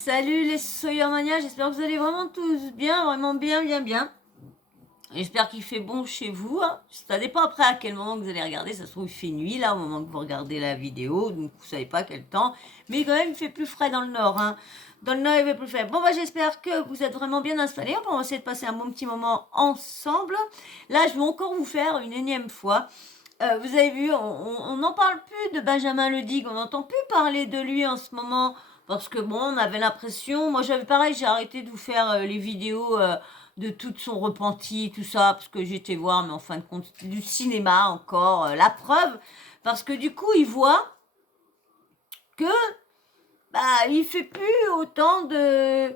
Salut les Soyamania, j'espère que vous allez vraiment tous bien, vraiment bien. J'espère qu'il fait bon chez vous, hein. Ça dépend après à quel moment que vous allez regarder, ça se trouve il fait nuit là au moment que vous regardez la vidéo, donc vous savez pas quel temps, mais quand même il fait plus frais dans le nord, hein. Dans le nord il fait plus frais. Bon bah j'espère que vous êtes vraiment bien installés, on va essayer de passer un bon petit moment ensemble. Là je vais encore vous faire une énième fois. Vous avez vu, on n'en parle plus de Benjamin Ledigue, on n'entend plus parler de lui en ce moment. Parce que bon, on avait l'impression, moi j'avais pareil, j'ai arrêté de vous faire les vidéos de tout son repenti, tout ça, parce que j'étais voir, mais en fin de compte, c'était du cinéma encore, la preuve, parce que du coup, il voit que, bah, il fait plus autant de...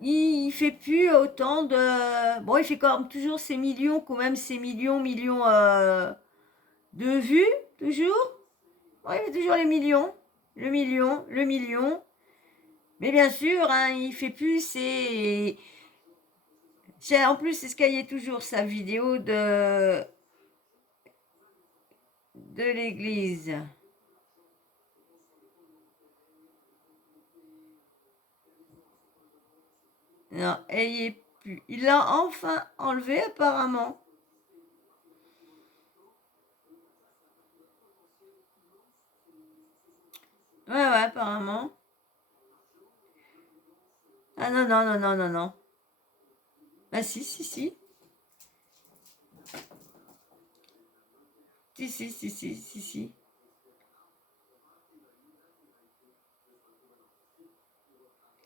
il fait plus autant de... Bon, il fait quand même toujours ses millions, quand même ses millions de vues, toujours. Ouais, il fait toujours les millions, le million. Mais bien sûr, hein, il fait plus ses... En plus, c'est ce qu'il y a toujours sa vidéo de l'église. Non, elle y est plus. Il l'a enfin enlevé apparemment. Ouais, apparemment. Ah non. Ah si. Si.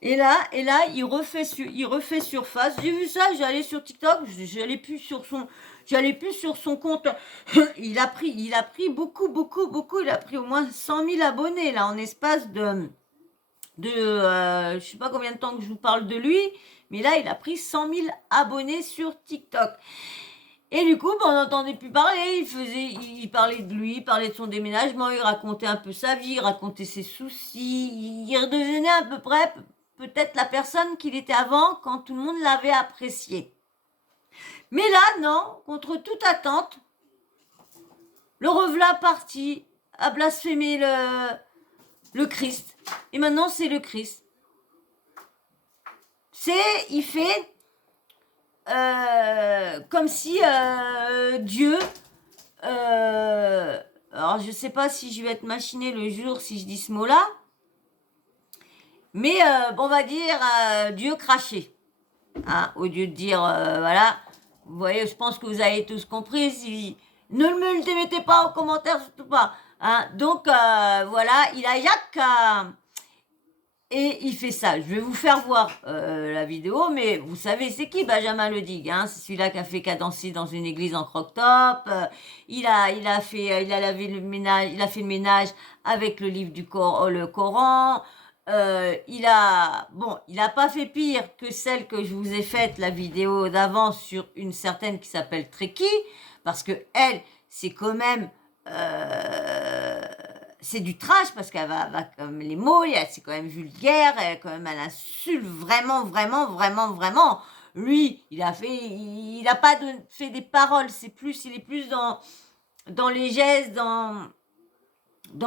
Et là, il refait surface. J'ai vu ça, j'allais sur TikTok, j'allais plus sur son compte. Il a pris beaucoup. Il a pris au moins 100 000 abonnés là en espace je sais pas combien de temps que je vous parle de lui, mais là, il a pris 100 000 abonnés sur TikTok. Et du coup, on n'entendait plus parler. Il parlait de lui, il parlait de son déménagement, il racontait un peu sa vie, il racontait ses soucis. Il redevenait à peu près peut-être la personne qu'il était avant quand tout le monde l'avait apprécié. Mais là, non, contre toute attente, le revelà parti, a blasphémé le Christ. Et maintenant, c'est le Christ. Il fait comme si Dieu... alors, je sais pas si je vais être machinée le jour si je dis ce mot-là, mais on va dire Dieu craché. Hein, au lieu de dire, voilà, vous voyez, je pense que vous avez tous compris. Si, ne me le mettez pas en commentaire, surtout pas. Hein, donc, voilà, il a Jacques... et il fait ça. Je vais vous faire voir la vidéo, mais vous savez c'est qui Benjamin Ledigue, hein. C'est celui-là qui a fait cadencer dans une église en croque-top. Il a fait, il a lavé le ménage, il a fait le ménage avec le livre le Coran. Il a pas fait pire que celle que je vous ai faite, la vidéo d'avant sur une certaine qui s'appelle Treki, parce que elle, c'est quand même c'est du trash parce qu'elle va comme les mots, c'est quand même vulgaire, elle insulte vraiment. Lui, il a pas fait des paroles, il est plus dans les gestes, dans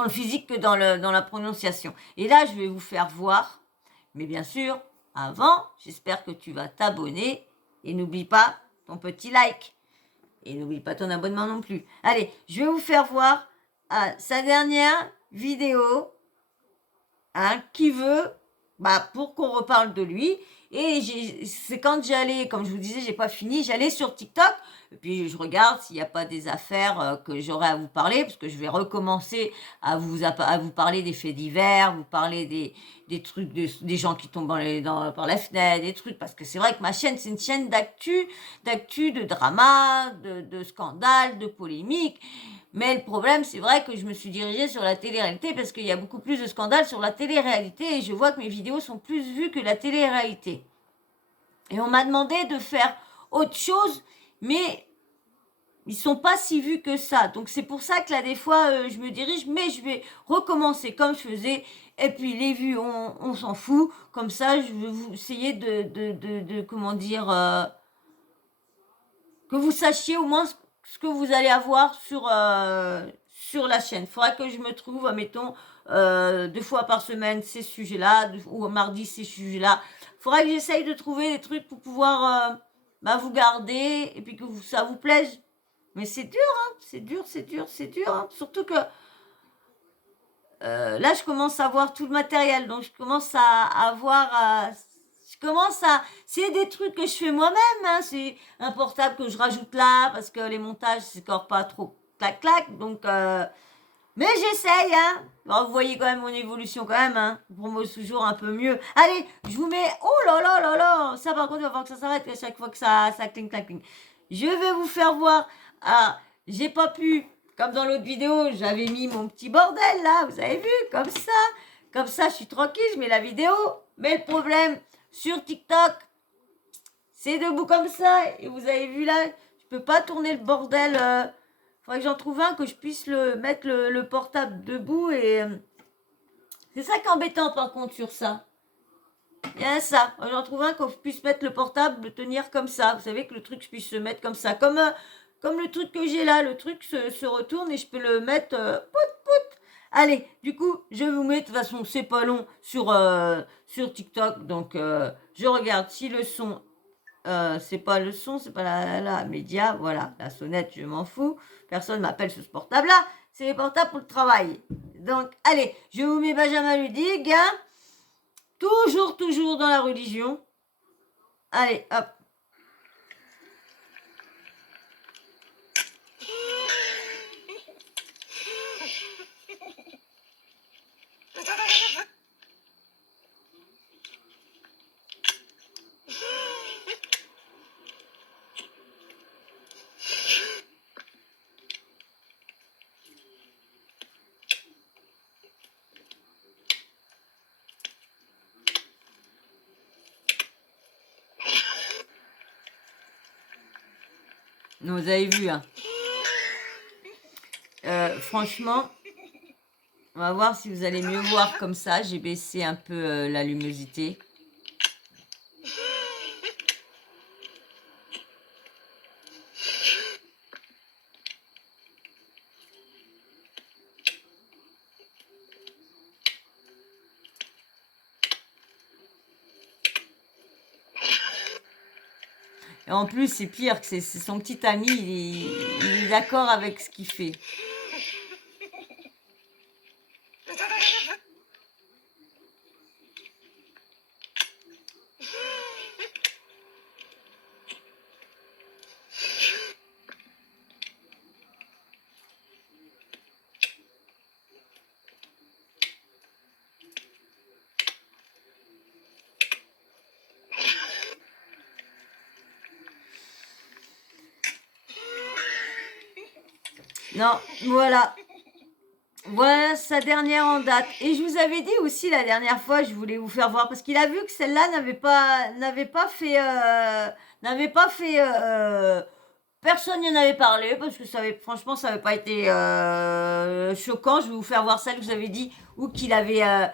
le physique que dans la prononciation. Et là, je vais vous faire voir, mais bien sûr, avant, j'espère que tu vas t'abonner et n'oublie pas ton petit like. Et n'oublie pas ton abonnement non plus. Allez, je vais vous faire voir sa dernière vidéo, hein, qui veut, pour qu'on reparle de lui. Et c'est quand j'allais, comme je vous disais, j'ai pas fini, j'allais sur TikTok, et puis je regarde s'il n'y a pas des affaires que j'aurais à vous parler, parce que je vais recommencer à vous parler des faits divers, vous parler des trucs, des gens qui tombent par la fenêtre, des trucs, parce que c'est vrai que ma chaîne, c'est une chaîne d'actu, de drama, de scandales, de polémiques. Mais le problème, c'est vrai que je me suis dirigée sur la télé-réalité parce qu'il y a beaucoup plus de scandales sur la télé-réalité et je vois que mes vidéos sont plus vues que la télé-réalité. Et on m'a demandé de faire autre chose, mais ils sont pas si vus que ça. Donc c'est pour ça que là, des fois, je me dirige, mais je vais recommencer comme je faisais. Et puis les vues, on s'en fout. Comme ça, je vais vous essayer comment dire, que vous sachiez au moins ce que vous allez avoir sur la chaîne. Il faudra que je me trouve, admettons, 2 fois par semaine ces sujets-là, ou mardi ces sujets-là. Il faudra que j'essaye de trouver des trucs pour pouvoir vous garder et puis que ça vous plaise. Mais c'est dur, hein, c'est dur, c'est dur, c'est dur. Hein. Surtout que là, je commence à voir tout le matériel, donc je commence à voir... C'est des trucs que je fais moi-même, hein. C'est un portable que je rajoute là, parce que les montages, c'est encore pas trop clac-clac, donc... mais j'essaye, hein. Bon, vous voyez quand même mon évolution quand même, hein. Je propose toujours un peu mieux. Allez, je vous mets... Oh là là là là. Ça, par contre, il va falloir que ça s'arrête à chaque fois que ça cling, cling, cling. Je vais vous faire voir... Ah, j'ai pas pu... Comme dans l'autre vidéo, j'avais mis mon petit bordel, là. Vous avez vu, comme ça. Comme ça, je suis tranquille, je mets la vidéo. Mais le problème, sur TikTok, c'est debout comme ça. Et vous avez vu, là, je peux pas tourner le bordel... Faudrait que j'en trouve un, que je puisse mettre le portable debout et... c'est ça qui est embêtant par contre sur ça. Il y a ça. J'en trouve un, que je puisse mettre le portable, le tenir comme ça. Vous savez que le truc, je puisse se mettre comme ça. Comme le truc que j'ai là, le truc se retourne et je peux le mettre... pout, pout. Allez, du coup, je vous mets, de toute façon, c'est pas long sur TikTok. Donc, je regarde si le son... c'est pas le son, c'est pas la média, voilà, la sonnette, je m'en fous. Personne m'appelle sur ce portable-là, c'est les portables pour le travail. Donc, allez, je vous mets Benjamin Ludig, hein. Toujours dans la religion. Allez, hop. Non, vous avez vu, hein. Franchement, on va voir si vous allez mieux voir comme ça. J'ai baissé un peu la luminosité. Et en plus, c'est pire que c'est son petit ami, il est d'accord avec ce qu'il fait. Non, voilà. Voilà sa dernière en date. Et je vous avais dit aussi la dernière fois, je voulais vous faire voir, parce qu'il a vu que celle-là n'avait pas fait, personne n'y en avait parlé, parce que franchement, ça n'avait pas été choquant. Je vais vous faire voir celle que je vous avais dit, ou qu'il avait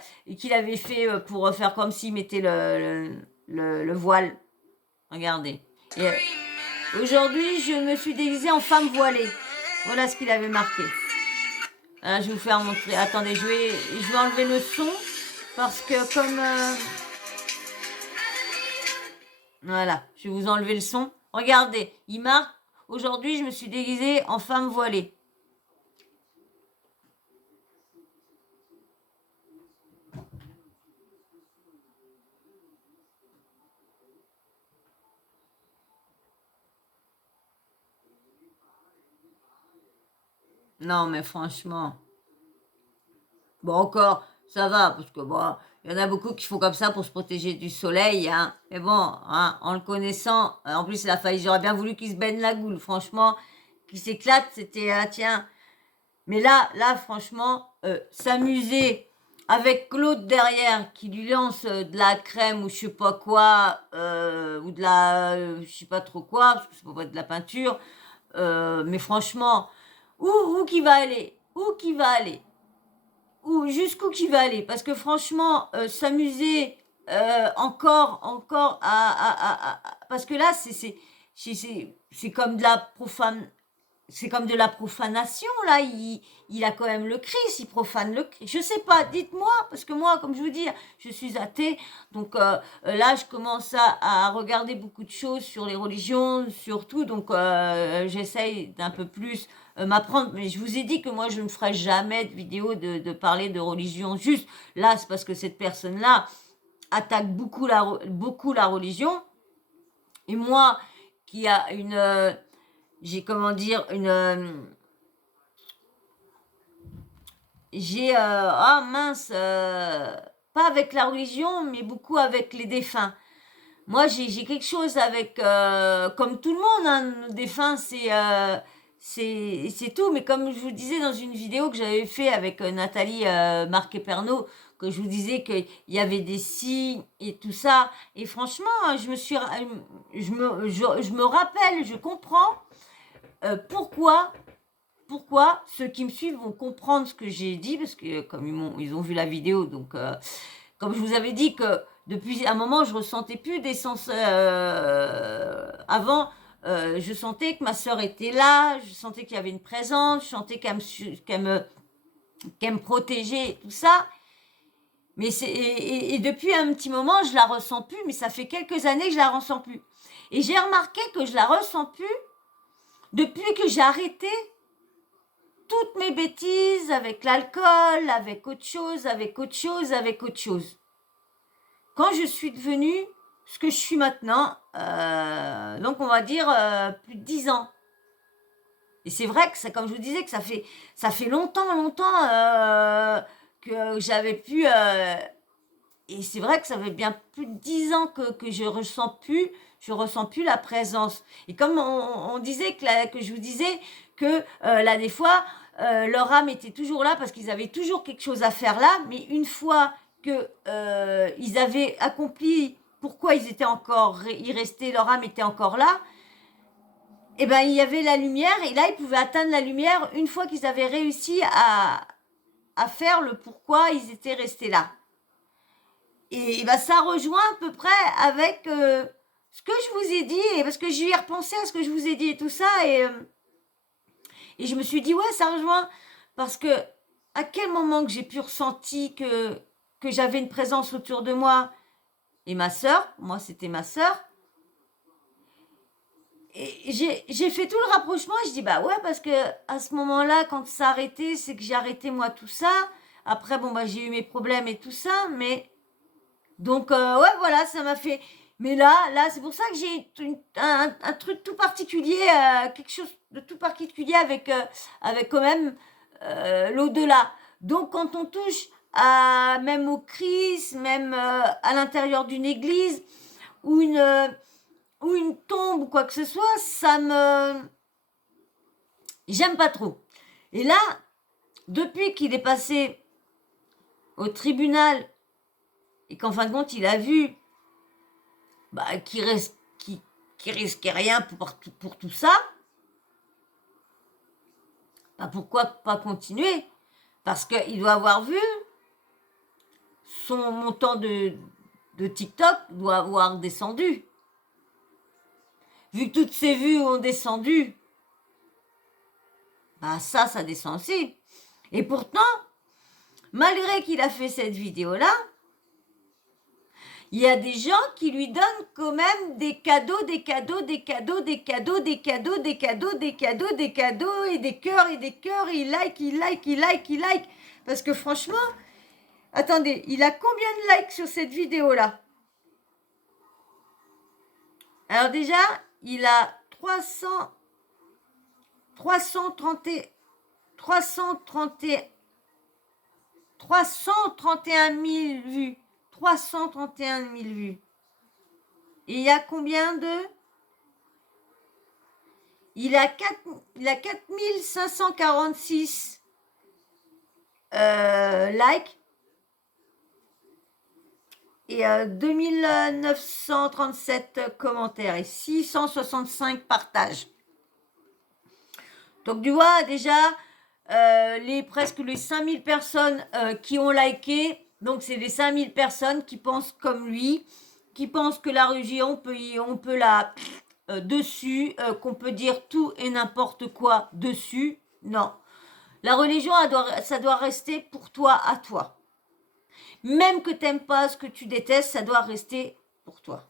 fait pour faire comme s'il mettait le voile. Regardez. Et, aujourd'hui, je me suis déguisée en femme voilée. Voilà ce qu'il avait marqué. Hein, je vais vous faire montrer. Attendez, je vais enlever le son parce que comme... voilà, je vais vous enlever le son. Regardez, il marque, aujourd'hui je me suis déguisée en femme voilée. Non, mais franchement... Bon, encore, ça va, parce que bon, il y en a beaucoup qui font comme ça pour se protéger du soleil, hein. Mais bon, hein, en le connaissant, en plus, il a failli, j'aurais bien voulu qu'il se baigne la goule, franchement, qu'il s'éclate, c'était, tiens. Mais là, franchement, s'amuser avec Claude derrière qui lui lance de la crème ou je sais pas quoi, ou de la, je sais pas trop quoi, parce que c'est pas de la peinture, mais franchement, où qu'il va aller? Où qu'il va aller? Jusqu'où qu'il va aller? Parce que franchement, s'amuser encore parce que là, c'est comme de la c'est comme de la profanation, là, il a quand même le Christ, il profane le Christ. Je sais pas, dites-moi, parce que moi, comme je vous dis, je suis athée, donc là, je commence à regarder beaucoup de choses sur les religions, surtout, donc j'essaye d'un peu plus m'apprendre, mais je vous ai dit que moi, je ne ferai jamais de vidéo de parler de religion juste. Là, c'est parce que cette personne-là attaque beaucoup la religion, et moi, qui a j'ai comment dire ah mince, pas avec la religion, mais beaucoup avec les défunts. Moi, j'ai quelque chose avec, comme tout le monde, hein, nos défunts, c'est tout. Mais comme je vous disais dans une vidéo que j'avais fait avec Nathalie Marquet-Pernot, que je vous disais qu'il y avait des signes et tout ça. Et franchement, je me rappelle, je comprends pourquoi ceux qui me suivent vont comprendre ce que j'ai dit, parce que comme ils ont vu la vidéo, donc comme je vous avais dit que depuis un moment, je ressentais plus des sens. Avant, je sentais que ma sœur était là, je sentais qu'il y avait une présence, je sentais qu'elle me protégeait et tout ça. Mais et depuis un petit moment, je la ressens plus, mais ça fait quelques années que je la ressens plus. Et j'ai remarqué que je la ressens plus depuis que j'ai arrêté toutes mes bêtises avec l'alcool, avec autre chose, avec autre chose, avec autre chose. Quand je suis devenue ce que je suis maintenant, donc on va dire plus de 10 ans. Et c'est vrai que, comme je vous disais, que ça fait longtemps que j'avais pu... et c'est vrai que ça fait bien plus de 10 ans que je ressens plus la présence. Et comme on disait, que je vous disais, que là, des fois, leur âme était toujours là parce qu'ils avaient toujours quelque chose à faire là, mais une fois que ils avaient accompli pourquoi ils restaient, leur âme était encore là, et ben il y avait la lumière, et là ils pouvaient atteindre la lumière une fois qu'ils avaient réussi à faire le pourquoi ils étaient restés là. Et ben ça rejoint à peu près avec ce que je vous ai dit, et parce que j'y ai repensé à ce que je vous ai dit et tout ça, et je me suis dit ouais, ça rejoint, parce que à quel moment que j'ai pu ressentir que j'avais une présence autour de moi, et ma sœur, moi c'était ma sœur, et j'ai fait tout le rapprochement, et je dis bah ouais, parce que à ce moment-là, quand ça a arrêté, c'est que j'ai arrêté moi tout ça. Après bon bah j'ai eu mes problèmes et tout ça, mais donc ouais voilà, ça m'a fait. Mais là c'est pour ça que j'ai un truc tout particulier, quelque chose de tout particulier avec quand même l'au-delà. Donc quand on touche même au Christ, même à l'intérieur d'une église ou une tombe ou quoi que ce soit, j'aime pas trop. Et là, depuis qu'il est passé au tribunal et qu'en fin de compte il a vu qu'il risquait rien pour tout ça, pourquoi pas continuer? Parce qu'il doit avoir vu son montant de TikTok doit avoir descendu. Vu que toutes ses vues ont descendu, ça descend aussi. Et pourtant, malgré qu'il a fait cette vidéo-là, il y a des gens qui lui donnent quand même des cadeaux, des cadeaux, des cadeaux, des cadeaux, des cadeaux, des cadeaux, des cadeaux, des cadeaux, et des cœurs, et des cœurs, et il like. Parce que franchement, attendez, il a combien de likes sur cette vidéo-là? Alors déjà, il a 331 000 vues. 331 000 vues. Et il y a combien de... Il a 4546 likes et 2937 commentaires et 665 partages. Donc tu vois déjà presque les 5000 personnes qui ont liké. Donc c'est les 5000 personnes qui pensent comme lui, qui pensent que la religion on peut la dessus, qu'on peut dire tout et n'importe quoi dessus. Non. La religion, ça doit rester pour toi, à toi. Même que tu n'aimes pas ce que tu détestes, ça doit rester pour toi.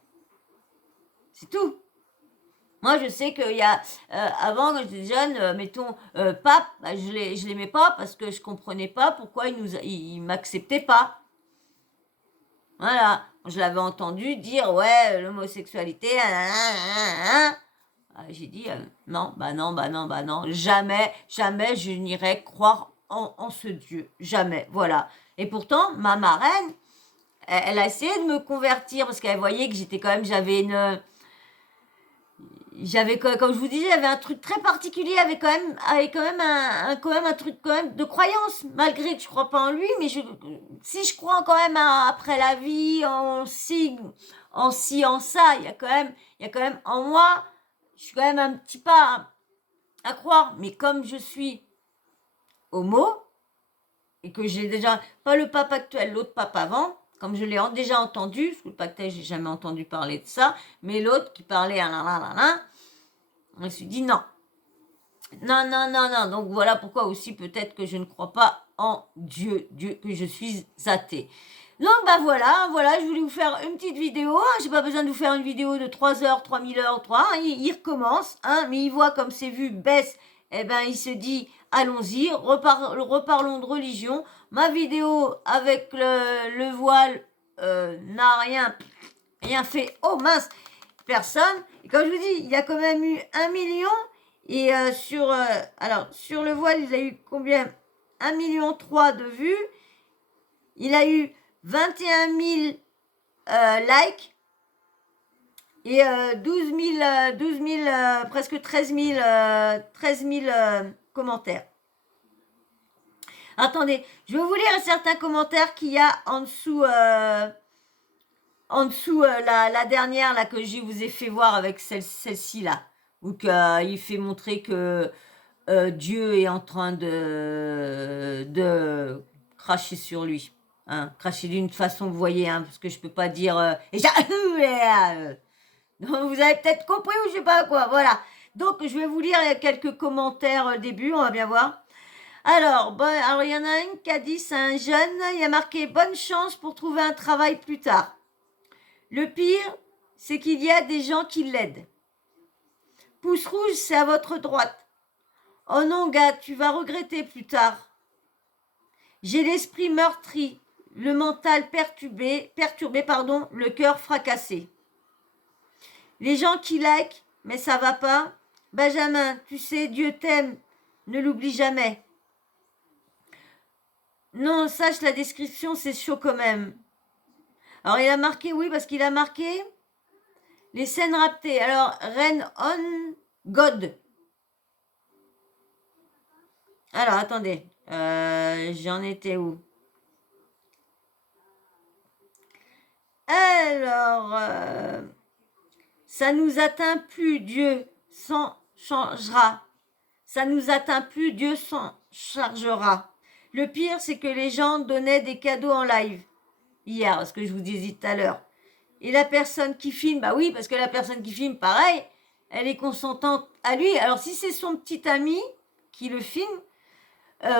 C'est tout. Moi, je sais qu'il y a, avant, quand j'étais jeune, mettons, pape, bah, je l'aimais pas parce que je comprenais pas pourquoi il m'acceptait pas. Voilà. Je l'avais entendu dire, ouais, l'homosexualité, j'ai dit, non, bah non, bah non, bah non, jamais, jamais je n'irai croire en ce Dieu. Jamais, voilà. Et pourtant, ma marraine, elle a essayé de me convertir parce qu'elle voyait que j'étais quand même, j'avais comme je vous disais, j'avais un truc très particulier, avec quand même un truc quand même de croyance, malgré que je crois pas en lui, mais si je crois quand même après la vie, en ci, en ça, il y a quand même en moi, je suis quand même un petit pas à croire, mais comme je suis homo et que j'ai déjà pas le pape actuel, l'autre pape avant. Comme je l'ai déjà entendu, parce que le pape actuel, j'ai jamais entendu parler de ça, mais l'autre qui parlait je me suis dit non. Non, non, non, non. Donc voilà pourquoi aussi peut-être que je ne crois pas en Dieu, que je suis athée. Donc bah voilà, je voulais vous faire une petite vidéo. J'ai pas besoin de vous faire une vidéo de 3 heures, 3000 heures, 3. Il recommence, mais il voit comme ses vues baissent. Eh ben il se dit allons-y, reparlons de religion. Ma vidéo avec le voile n'a rien fait. Oh mince, personne. Et comme je vous dis, il y a quand même eu 1 million. Et sur le voile, il a eu combien? 1,3 million de vues. Il a eu 21 000 likes. Et 12 000, presque 13 000 commentaires. Attendez, je vais vous lire certains commentaires qu'il y a en dessous. La dernière là que je vous ai fait voir avec celle-ci là, où il fait montrer que Dieu est en train de cracher sur lui, cracher d'une façon, vous voyez, parce que je peux pas dire donc vous avez peut-être compris ou je sais pas quoi, voilà. Donc je vais vous lire quelques commentaires au début, on va bien voir. Alors il y en a une qui a dit, c'est un jeune, il a marqué bonne chance pour trouver un travail plus tard. Le pire, c'est qu'il y a des gens qui l'aident. Pouce rouge, c'est à votre droite. Oh non, gars, tu vas regretter plus tard. J'ai l'esprit meurtri, le mental perturbé, le cœur fracassé. Les gens qui like, mais ça va pas. Benjamin, tu sais, Dieu t'aime, ne l'oublie jamais. Non, sache la description, c'est chaud quand même. Alors il a marqué, oui, parce qu'il a marqué les scènes raptées. Alors, Rain on God. Alors, attendez. J'en étais où? Alors, ça nous atteint plus, Dieu s'en changera. Ça nous atteint plus, Dieu s'en chargera. Le pire, c'est que les gens donnaient des cadeaux en live. Hier, ce que je vous disais tout à l'heure. Et la personne qui filme, bah oui, parce que la personne qui filme, pareil, elle est consentante à lui. Alors, si c'est son petit ami qui le filme,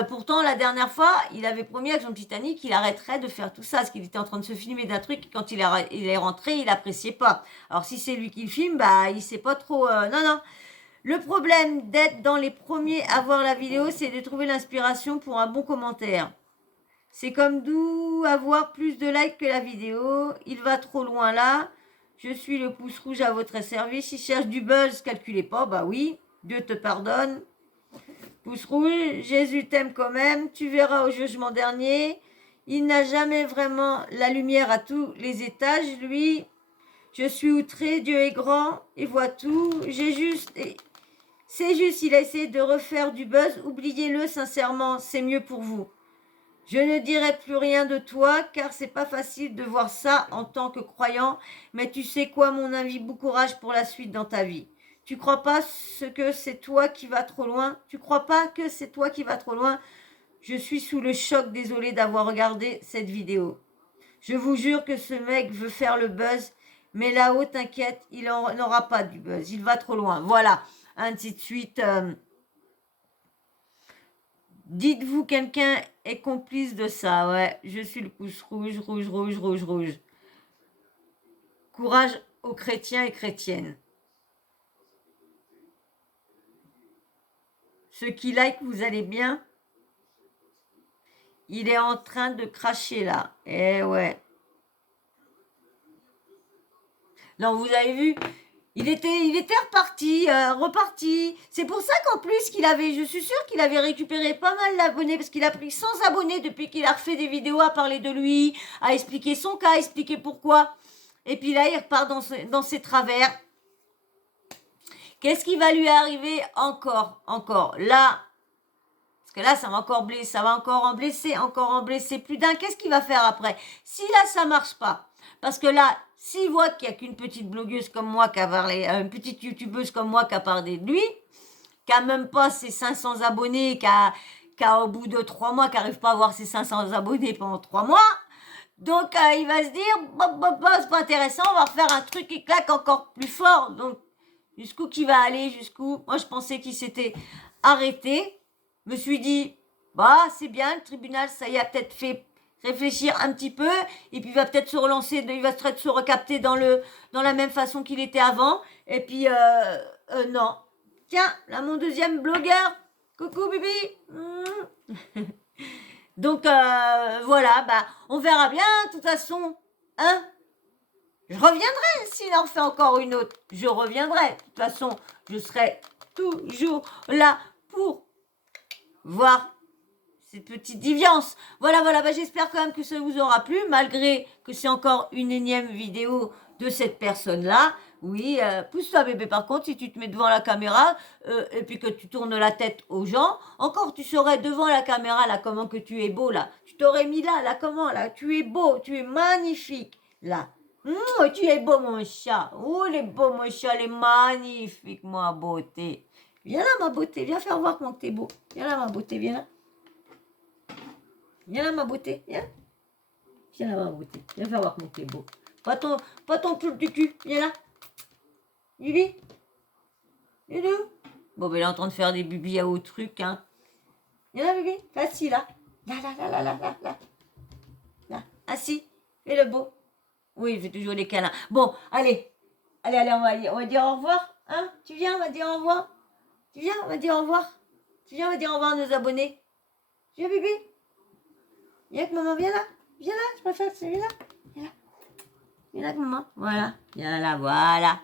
pourtant, la dernière fois, il avait promis à son petit ami qu'il arrêterait de faire tout ça, parce qu'il était en train de se filmer d'un truc, et quand il est rentré, il n'appréciait pas. Alors, si c'est lui qui le filme, bah, il sait pas trop... non, non. Le problème d'être dans les premiers à voir la vidéo, c'est de trouver l'inspiration pour un bon commentaire. C'est comme d'où avoir plus de likes que la vidéo. Il va trop loin là. Je suis le pouce rouge à votre service. Il cherche du buzz, calculez pas. Bah oui, Dieu te pardonne. Pouce rouge, Jésus t'aime quand même. Tu verras au jugement dernier. Il n'a jamais vraiment la lumière à tous les étages, lui. Je suis outré, Dieu est grand, il voit tout. C'est juste, il a essayé de refaire du buzz. Oubliez-le, sincèrement, c'est mieux pour vous. Je ne dirai plus rien de toi, car c'est pas facile de voir ça en tant que croyant. Mais tu sais quoi, mon ami, bon courage pour la suite dans ta vie. Tu crois pas que c'est toi qui vas trop loin? Tu crois pas que c'est toi qui vas trop loin? Je suis sous le choc, désolé d'avoir regardé cette vidéo. Je vous jure que ce mec veut faire le buzz, Mais là-haut, t'inquiète, il n'aura pas du buzz. Il va trop loin. Voilà, ainsi de suite. Dites-vous, quelqu'un est complice de ça. Ouais, je suis le pouce rouge, rouge, rouge, rouge, rouge. Courage aux chrétiens et chrétiennes. Ceux qui like, vous allez bien? Il est en train de cracher là. Eh ouais. Non, vous avez vu, il était reparti. C'est pour ça qu'en plus je suis sûre qu'il avait récupéré pas mal d'abonnés parce qu'il a pris 100 abonnés depuis qu'il a refait des vidéos à parler de lui, à expliquer son cas, à expliquer pourquoi. Et puis là, il repart dans ses travers. Qu'est-ce qui va lui arriver encore là? Parce que là, ça va encore en blesser plus d'un. Qu'est-ce qu'il va faire après? Si là, ça marche pas, parce que là, s'il voit qu'il n'y a qu'une petite blogueuse comme moi qui a parlé, une petite youtubeuse comme moi qui a parlé de lui, qui a même pas ses 500 abonnés, qui a au bout de 3 mois, qui n'arrive pas à avoir ses 500 abonnés pendant 3 mois, donc il va se dire, c'est pas intéressant, on va refaire un truc qui claque encore plus fort. Donc, jusqu'où qu'il va aller, jusqu'où? Moi, je pensais qu'il s'était arrêté. Je me suis dit, bah, c'est bien, le tribunal, ça y a peut-être fait réfléchir un petit peu, et puis il va peut-être se relancer, il va peut-être se recapter dans la même façon qu'il était avant, et puis, non. Tiens, là, mon deuxième blogueur. Coucou, Bibi. Donc, voilà, bah, on verra bien, de toute façon, hein. Je reviendrai s'il en fait encore une autre. Je reviendrai. De toute façon, je serai toujours là pour voir cette petite déviance. Voilà, bah, j'espère quand même que ça vous aura plu, malgré que c'est encore une énième vidéo de cette personne-là. Oui, pousse-toi bébé par contre, si tu te mets devant la caméra et puis que tu tournes la tête aux gens, encore tu serais devant la caméra là, comment que tu es beau là. Tu t'aurais mis là, comment là, tu es beau, tu es magnifique là. Tu es beau mon chat, oh il est beau mon chat, il est magnifique ma beauté. Viens là ma beauté, viens faire voir comment t'es beau. Viens là ma beauté, viens là. Viens là ma beauté, viens. Viens là ma beauté, viens faire voir comment t'es beau. Pas ton truc du cul, viens là. Lily. Lulu. Bon, ben, il est en train de faire des bubis à haut truc, hein. Viens là, bébé. Assis, là. Là. Assis. Fais le beau. Oui, il fait toujours des câlins. Bon, allez, on va dire au revoir, hein. Tu viens, on va dire au revoir. Tu viens, on va dire au revoir. Tu viens, on va dire au revoir à nos abonnés. Viens, bébé. Viens avec maman, viens là. Viens là, je préfère que c'est viens là. Viens là. Viens là avec maman. Voilà. Viens là, voilà.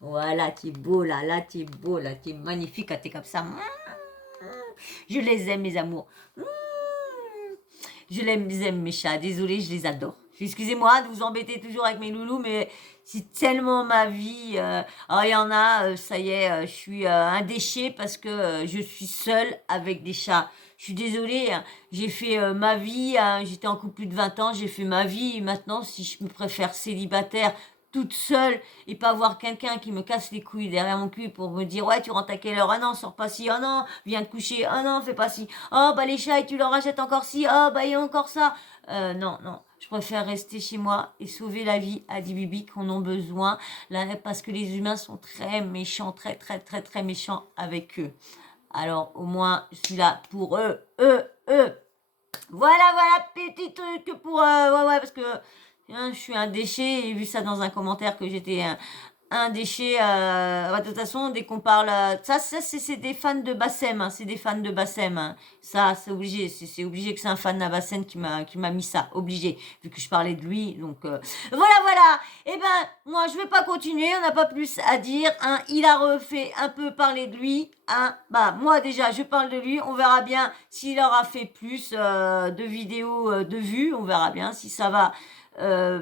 Voilà, tu es beau là, tu es magnifique quand tu es comme ça. Je les aime, mes amours. Je les aime, mes chats. Désolée, je les adore. Excusez-moi de vous embêter toujours avec mes loulous, mais c'est tellement ma vie. Alors, il y en a, ça y est, je suis un déchet parce que je suis seule avec des chats. Je suis désolée, hein, j'ai fait ma vie, hein, j'étais en couple plus de 20 ans, j'ai fait ma vie. Et maintenant, si je me préfère célibataire, toute seule, et pas avoir quelqu'un qui me casse les couilles derrière mon cul pour me dire ouais tu rentres à quelle heure, ah non sors pas ci, ah non viens te coucher, ah non fais pas ci, oh bah les chats et tu leur achètes encore ci, oh bah il y a encore ça, non, je préfère rester chez moi et sauver la vie à des bibis qui en ont besoin là, parce que les humains sont très méchants, très très très très méchants avec eux. Alors au moins je suis là pour eux. Voilà petit truc pour ouais parce que je suis un déchet, j'ai vu ça dans un commentaire que j'étais un déchet. De toute façon, dès qu'on parle... ça c'est des fans de Bassem, hein, c'est des fans de Bassem. Hein. Ça, c'est obligé, c'est obligé que c'est un fan de Bassem qui m'a mis ça, obligé, vu que je parlais de lui. Donc voilà. Eh ben, moi, je vais pas continuer, on n'a pas plus à dire. Hein. Il a refait un peu parler de lui. Hein. Bah, moi déjà, je parle de lui. On verra bien s'il aura fait plus de vidéos de vues. On verra bien si ça va...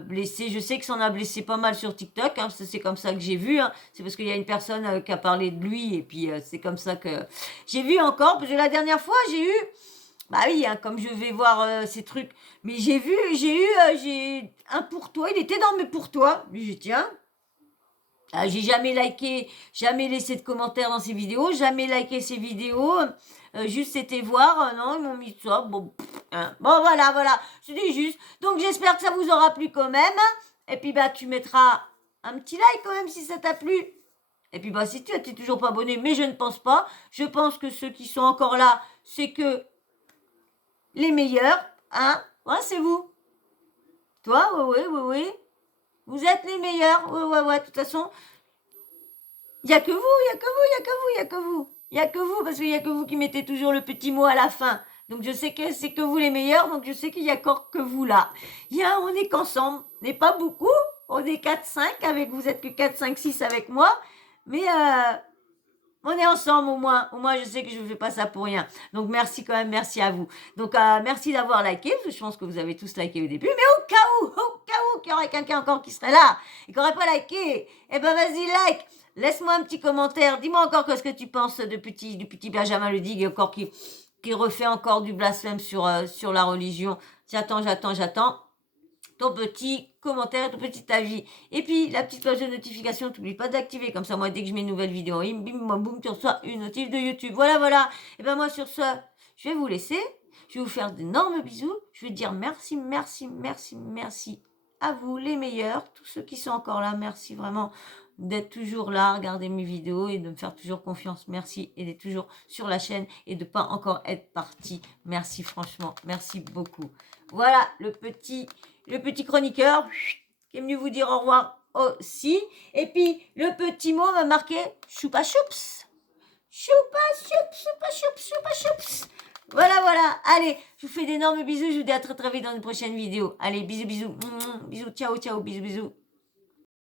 blessé, je sais que ça en a blessé pas mal sur TikTok, hein, c'est comme ça que j'ai vu, hein. C'est parce qu'il y a une personne qui a parlé de lui et puis c'est comme ça que j'ai vu encore, parce que la dernière fois j'ai eu, bah oui, hein, comme je vais voir ces trucs, mais j'ai eu un pour toi, il était dans mes pour toi, j'ai dit tiens, j'ai jamais liké, jamais laissé de commentaires dans ses vidéos, jamais liké ses vidéos, juste c'était voir, non, ils m'ont mis ça, bon, hein. Bon voilà, je dis juste, donc j'espère que ça vous aura plu quand même, Et puis, bah, tu mettras un petit like quand même si ça t'a plu. Et puis, bah, si tu n'es toujours pas abonné, mais je ne pense pas. Je pense que ceux qui sont encore là, c'est que les meilleurs, hein. Ouais, c'est vous. Toi, oui. Vous êtes les meilleurs. Ouais. De toute façon, il n'y a que vous, il n'y a que vous, il n'y a que vous, il n'y a que vous. Il n'y a que vous, parce qu'il n'y a que vous qui mettez toujours le petit mot à la fin. Donc je sais que c'est que vous les meilleurs, donc je sais qu'il n'y a encore que vous là. On est qu'ensemble. On n'est pas beaucoup. On est 4-5 avec vous, êtes que 4-5-6 avec moi. Mais on est ensemble au moins. Au moins, je sais que je ne fais pas ça pour rien. Donc merci quand même, merci à vous. Donc merci d'avoir liké, parce que je pense que vous avez tous liké au début. Mais au cas où qu'il y aurait quelqu'un encore qui serait là et qui n'aurait pas liké, eh ben vas-y, like. Laisse-moi un petit commentaire. Dis-moi encore ce que tu penses du petit Benjamin Le Digue encore qui refait encore du blasphème sur la religion. J'attends ton petit commentaire, ton petit avis. Et puis, la petite cloche de notification, t'oublie pas d'activer. Comme ça, moi, dès que je mets une nouvelle vidéo, bim, boum, tu reçois une notif de YouTube. Voilà. Et ben moi, sur ce, je vais vous laisser. Je vais vous faire d'énormes bisous. Je vais dire merci à vous, les meilleurs. Tous ceux qui sont encore là, merci vraiment d'être toujours là, regarder mes vidéos et de me faire toujours confiance. Merci et d'être toujours sur la chaîne et de pas encore être parti. Merci franchement, merci beaucoup. Voilà le petit chroniqueur qui est venu vous dire au revoir aussi. Et puis le petit mot m'a marqué choupa choups. Choupa choups. Voilà. Allez, je vous fais d'énormes bisous. Je vous dis à très vite dans une prochaine vidéo. Allez, bisous. Bisous, ciao, bisous.